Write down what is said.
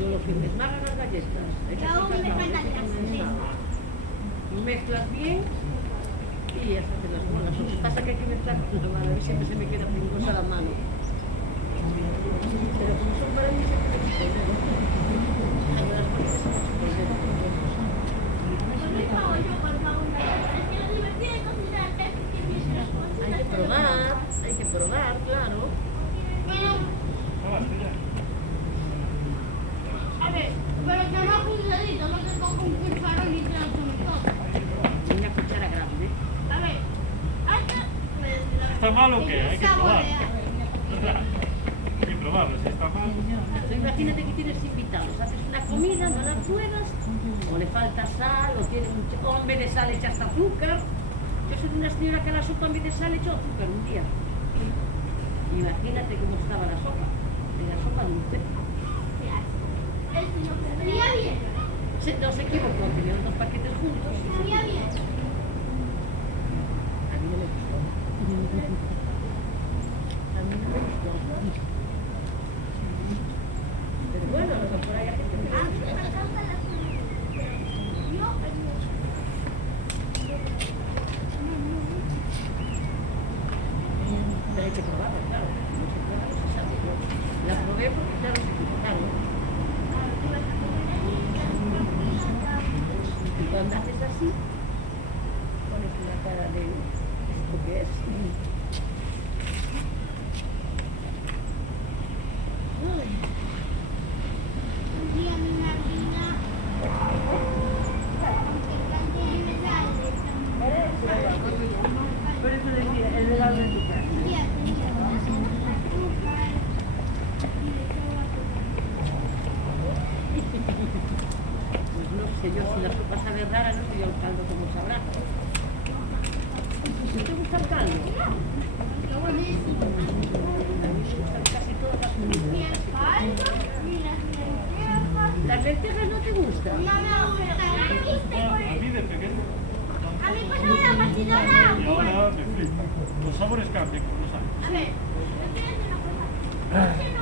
Lo que me esmagan las galletas. Mezclas bien y hasta te las molas. Lo que pasa que hay que mezclar con la mano. A mí siempre se me queda pringosa la mano. Pero como son para mí, siempre me quito el dedo. Ay, yo las manos se me quito el dedo. Hay que probar, claro. A ver, pero que no cuidadito, no te cojo un cucharón y te lo tomes todo. Una cuchara grande. A ver, ¿Está mal o qué? Hay que probar. Hay que probarlo, si está mal. Tú imagínate que tienes invitados, haces una comida, no la pruebas, o le falta sal, o en vez de sal echas azúcar. Yo soy una señora que a la sopa en vez de sal echó azúcar un día. Imagínate cómo estaba la sopa. La sopa dulce. Venía bien. No se equivocó, tenía los dos paquetes juntos. Venía bien. A mí no me gustó. A mí no me gustó. Pero bueno, a lo mejor hay gente que le gusta. Pero hay que probarlo, claro. No se prueba, no se sabe. La probé porque claro, se equivocaron. Y cuando haces así, pones una cara de esto que es. Por eso decía, el regalo de tu casa. Pues no sé yo, si la sopa sabe rara, no sé yo el caldo como sabrá. ¿Te gusta el caldo? A mí me gustan casi todas las comidas. ¿Las lentejas no te gustan? A mí de pequeño. A mí pues me la partidora. Y ahora me flipa. Los sabores cambian con los años. A ver, yo quiero decir una cosa.